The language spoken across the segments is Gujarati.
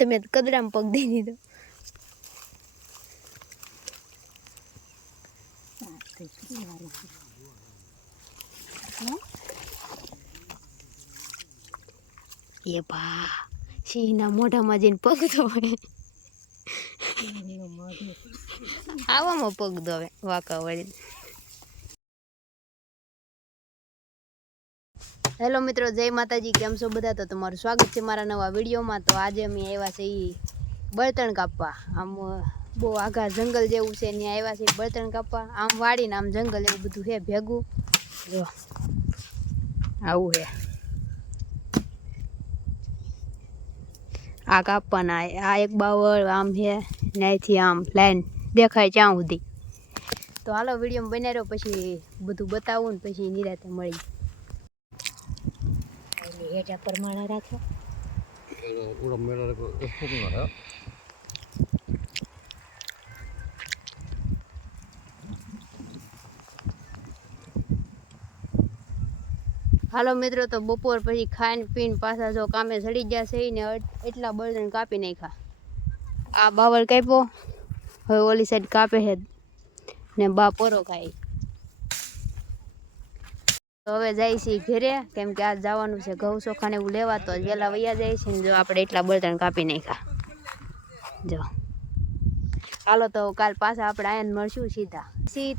તમે કદરામાં પગ દઈ દીધો. એ બા સિંહના મોઢામાં જઈને પગ ધોવે. આવામાં પગ ધોવે વાંકા વળી. હેલો મિત્રો, જય માતાજી. કેમ છો બધા? તો તમારું સ્વાગત છે મારા નવા વિડીયોમાં. તો આજે અમે આવ્યા છે બળતણ કાપવા. આમ બહુ આઘા જંગલ જેવું છે, ત્યાં આવ્યા છે બળતણ કાપવા. આમ વાડીને આમ જંગલ એવું બધું છે ભેગું. જો આવું છે આ કાપવાના. આ એક બાવળ આમ છે, ત્યાંથી આમ લાઈન દેખાય ત્યાં સુધી. તો હાલો વિડીયોમાં બનાવી રહ્યો, પછી બધું બતાવું ને પછી નિરાતે મળી. હેઠા પ્રમાણે રાખો. હાલો મિત્રો, તો બપોર પછી ખાઈને પીને પાછા જો કામે ચડી ગયા છે ને એટલા બળદણ કાપી નાખ્યા. આ બાવળ કાપ્યો, હવે ઓલી સાઈડ કાપે છે ને બા પોરો ખાય. તો હવે જાય છે ઘરે, કેમ કે આજ જવાનું છે ઘઉં ચોખાને એવું લેવા. તો વહેલા વૈયા જાય છે ને જો આપણે એટલા બળતણ કાપી નાખ્યા. જો હાલો તો કાલ પાછા આપણે આયન મળશું સીધા.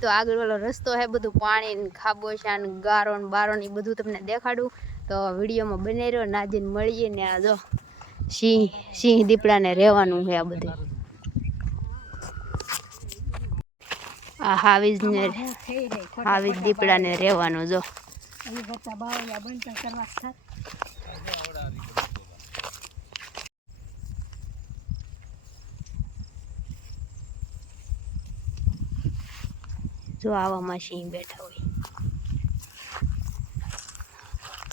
તો આગળ ઓલો રસ્તો છે, બધું પાણી ને ખાબોચા ને ગારો ને બારો ને બધું તમને દેખાડું. તો વિડીયોમાં બનાવી રહ્યો. નાજીને મળીએ ને આ જો સિંહ દીપડાને રહેવાનું છે. આ બધું આ હાવીજ દીપડાને રહેવાનું. જો જો આવામાં સિંહ બેઠા હોય.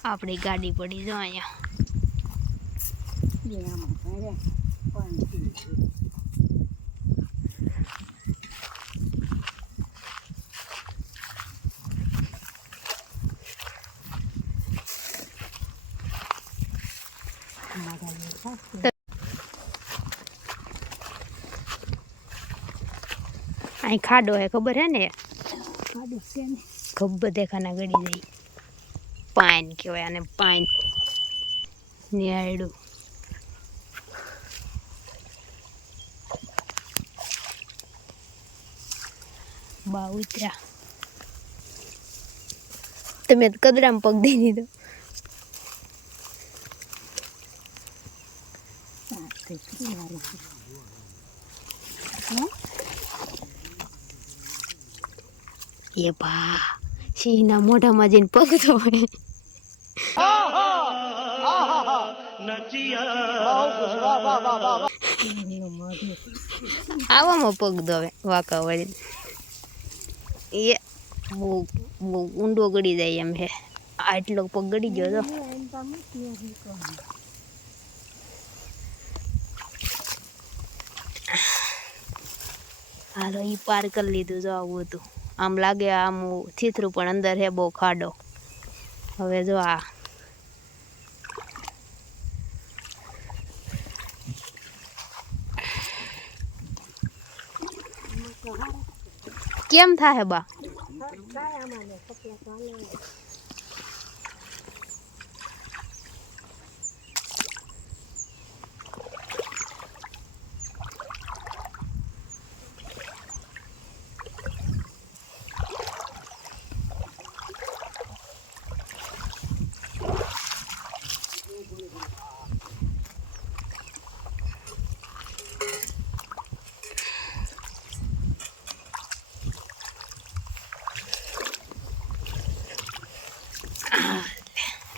આપણી ગાડી પડી જો અહીંયા. અહીં ખાડો હે, ખબર હે ને? ખાડો છે ને, ખબર દેખાના ગળી જાય. પાન કહેવાય આને, પાન નિહાળ્યું. બા ઉતરા. તમે કદરામાં પગ દઈ દીધો. એ બા સિંહના મોઢામાં જઈને પગ ધોવે. આવામાં પગ ધોવે વાંકા વળી. એ બહુ ઊંડો ગળી જાય એમ હે. આટલો પગ ગળી ગયો તો. હાલો ઈ પાર કરી લીધું. જો આવું હતું. આમ લાગે આમ થીથરું, પણ અંદર હે બહુ ખાડો. હવે જો આ કેમ થાય બા?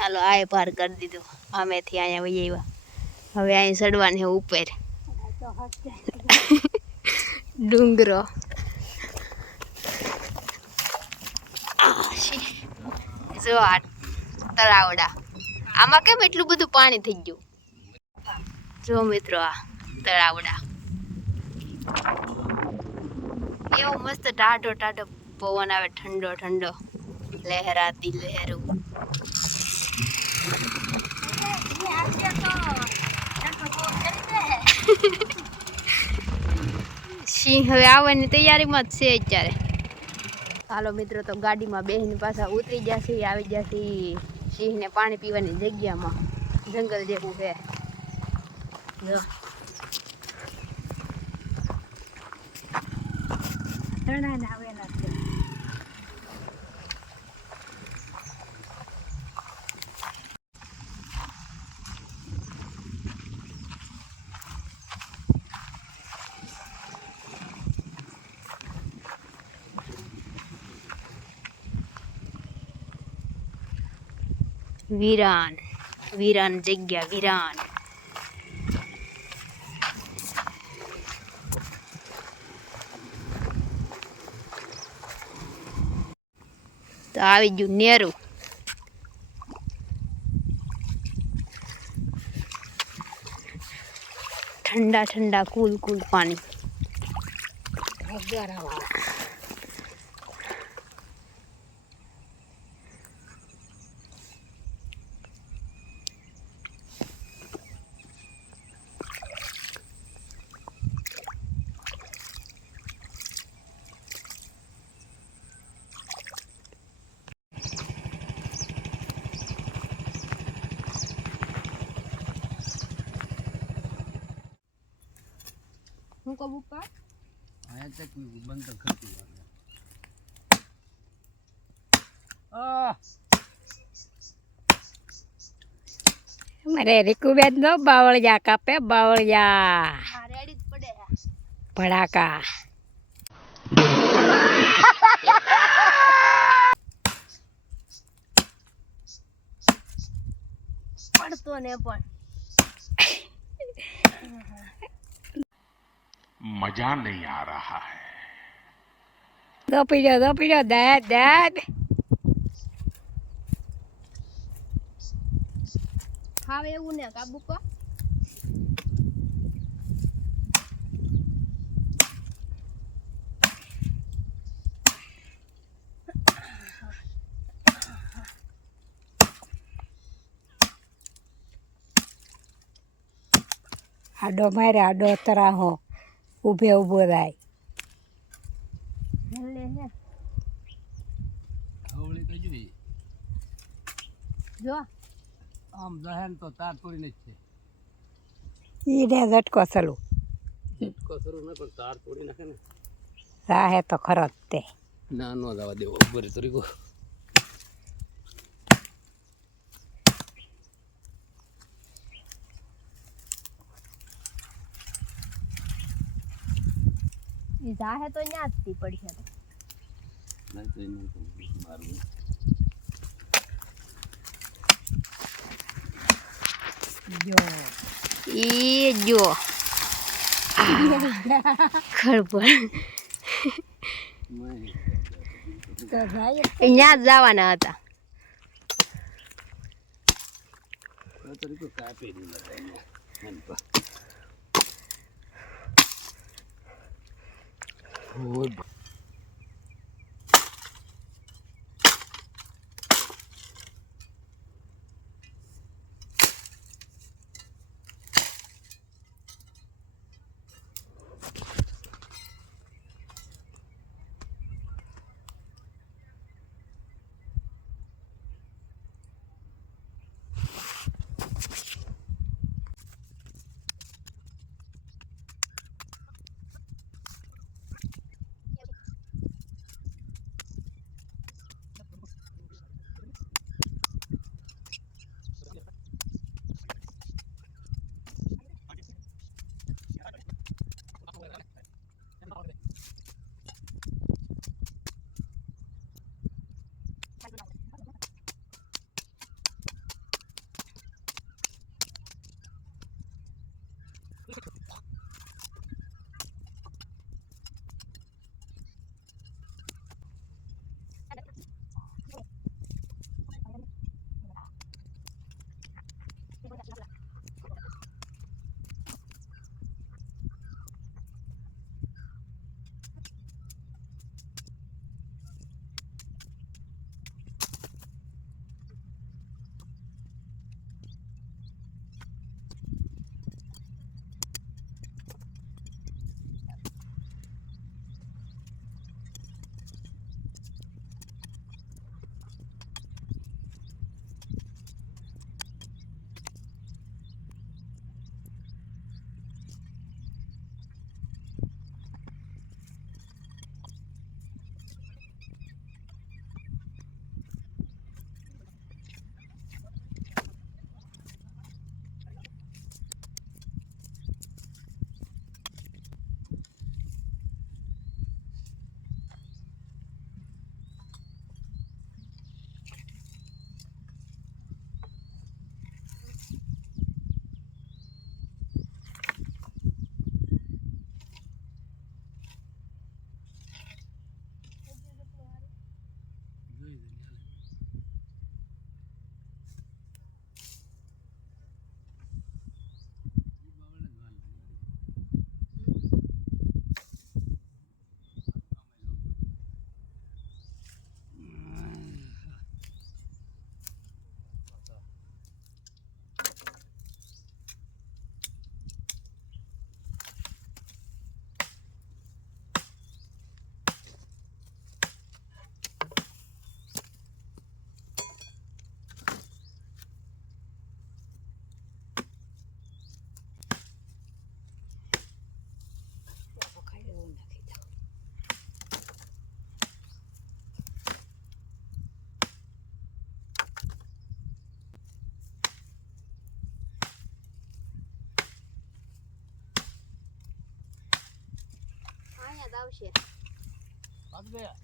હાલો આ પાર કરી દીધું. અમેથી અહીંયા વહી આવ્યા. હવે અહીં ચડવાની ઉપર ડુંગરો. જો આ તળાવડા. આમાં કેમ એટલું બધું પાણી થઈ ગયું? જો મિત્રો આ તળાવડા. એવો મસ્ત ટાઢો ટાઢો પવન આવે, ઠંડો ઠંડો, લહેરાતી લહેરું. સિંહ હવે આવવાની તૈયારીમાં જ છે અત્યારે. હાલો મિત્રો, તો ગાડીમાં બેહીને પાછા ઉતરી જશે, આવી જશે સિંહને પાણી પીવાની જગ્યામાં. જંગલ જેવું છે. જો ઘણા આવેલા છે. વીરાન વીરાન જગ્યા વીરાન. તો આવી ગયું નેરું. ઠંડા ઠંડા કુલ કુલ પાણી. હું કહું પપ્પા? આયા તક બંધ તો ખતી મારે રીકુબેન નો બાવળિયા કાપે બાવળિયા રેડી જ પડે. ભડાકા. પડતો ને પણ मजा नहीं आ रहा है. દો પીડ્યો દાદ દાદ. હા એવું ને કાબુ કો. આડો મારે આડો તરાહો ઊભે ઊભો થાય. લે હે હવળી તો જોઈ જો આમ દહેન તો તાર તોડીને જ છે. ઈને ઝટકો ચલું ઝટકો શરૂ ન પણ તાર તોડી નાખે ને. રાહે તો ખરો જ તે. ના નો જવા દેવો ભરી તરી ગો. ઈ જાહે તો ન્યા જ પડશે. નહીં તો એનું તો મારું જો ઈ જો ખબર તો જાય અહીંયા જ જવાના હતા. તરી તો કાપી દીધા એમ તો. ઓય વરસાદ આવશે. ભાગ ગયા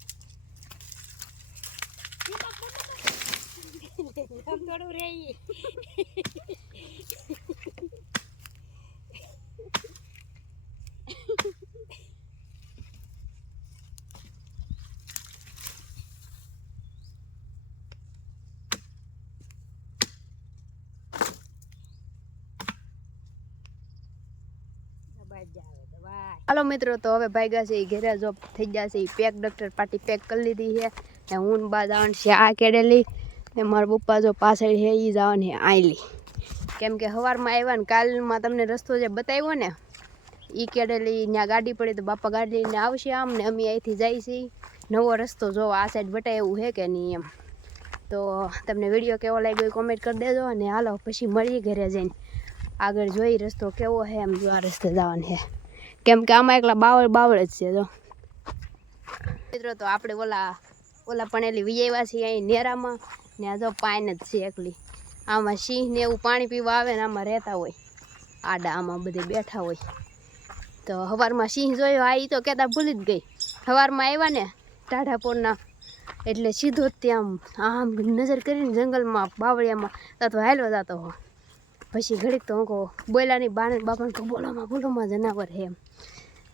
થોડું રહી હાલો મિત્રો, તો હવે ભાગ્યા છે એ ઘેરે જો થઈ ગયા છે એ પેક. ડૉક્ટર પાર્ટી પેક કરી લીધી છે ને હું બા જવાનું છે આ કેડેલી ને મારા પપ્પા જો પાછળ છે એ જવાનું છે આયલી. કેમ કે સવારમાં આવ્યા ને કાલમાં તમને રસ્તો જે બતાવ્યો ને એ કેડેલી ત્યાં ગાડી પડી તો બાપા ગાડી લઈને આવશે આમ ને અમે અહીંથી જાય છીએ નવો રસ્તો જો આ સાઈડ બતાવે એવું છે કે નહીં એમ. તો તમને વિડીયો કેવો લાગ્યો કોમેન્ટ કરી દેજો અને હાલો પછી મળીએ ઘરે જઈને આગળ જોઈ રસ્તો કેવો છે એમ. જો આ રસ્તે જવાનું છે કેમ કે આમાં એકલા બાવળ જ છે. જો મિત્રો તો આપણે ઓલા પણેલી વિજયવા છીએ અહીં નેરામાં ને આ જો પાન જ છે એકલી. આમાં સિંહ ને એવું પાણી પીવા આવે ને આમાં રહેતા હોય આડા આમાં બધે બેઠા હોય. તો સવારમાં સિંહ જોયો આ એ તો કહેતા ભૂલી જ ગઈ. સવારમાં આવ્યા ને ટાઢાપોરના એટલે સીધો જ ત્યાં આમ નજર કરીને જંગલમાં બાવળિયામાં તો હાલ્યો જતો હો. પછી ઘડીક તો હું કહું બોયલાની બાપાને કહું બોલોમાં જનાવર છે એમ.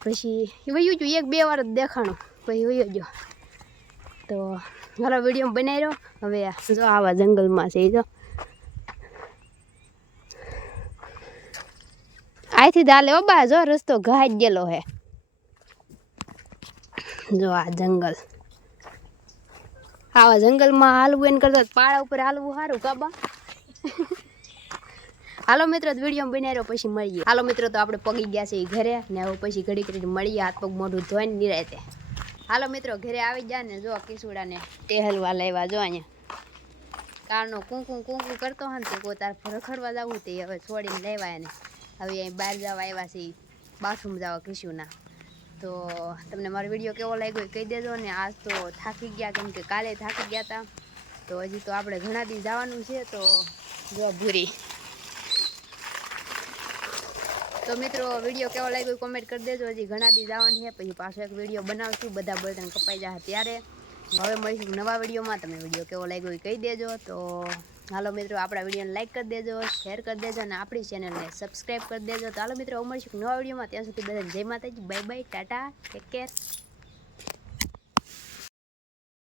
પછી વયું ગયું 1-2 વાર જ દેખાણું પછી વયો ગયો. તો મારો વિડીયો બનાવી રહ્યો. હવે જો આવા જંગલમાં છે જો અહીંથી દાલે ઓ બા જો રસ્તો ઘાઈ જ ગયેલો હે. જો આ જંગલ આવા જંગલમાં હાલવું એને કરતા પાળા ઉપર હાલવું સારું કાબા. હાલો મિત્રો, વિડીયો બનાવી રહ્યો પછી મળીએ. હાલો મિત્રો, તો આપણે પગી ગયા છે ઘરે ને હવે પછી ઘડી ઘડી મળીએ હાથ પગ મોઢું ધોઈને નિરાયતે. હાલો મિત્રો, ઘરે આવી જાય ને જો કિસુડાને ટેહલવા લાવ્યા. જો અહીંયા કારનો કુંકુ કરતો હોય ને તે કોઈ તાર રખડવા જવું તે હવે છોડીને લેવાય ને હવે અહીં બહાર જવા આવ્યા છે બાથરૂમ જવા કિશુના. તો તમને મારો વિડીયો કેવો લાગ્યો કહી દેજો ને. આજ તો થાકી ગયા કેમ કે કાલે થાકી ગયા હતા. તો હજી તો આપણે ઘણા દી જવાનું છે. તો જો ભૂરી. તો મિત્રો, વિડીયો કેવો લાગ્યો કોમેન્ટ કરી દેજો. હજી ઘણા દી જવાનું છે પછી પાછો એક વિડીયો બનાવશું બધા બળતણ કપાઈ જાય ત્યારે. હવે મળીશું નવા વિડીયોમાં. તમે વિડીયો કેવો લાગ્યો એ કહી દેજો. તો હાલો મિત્રો, આપણા વિડીયોને લાઈક કરી દેજો, શેર કરી દેજો અને આપણી ચેનલને સબસ્ક્રાઈબ કરી દેજો. તો હાલો મિત્રો, મળીશું નવા વિડીયોમાં. ત્યાં સુધી બધાને જય માતાજી, bye bye, Tata, take care.